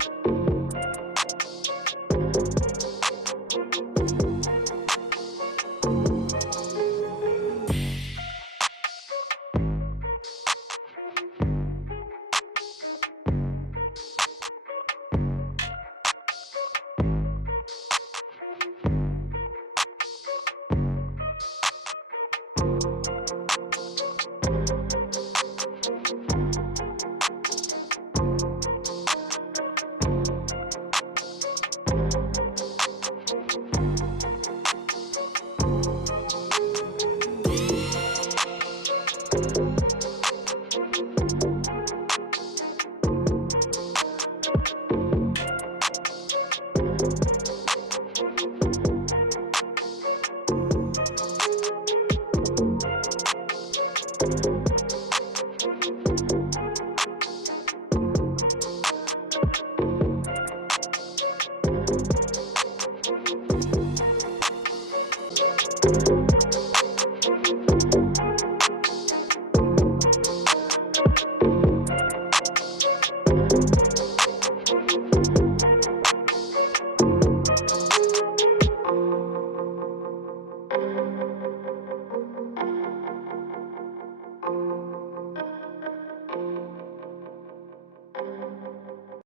Thank you. thank you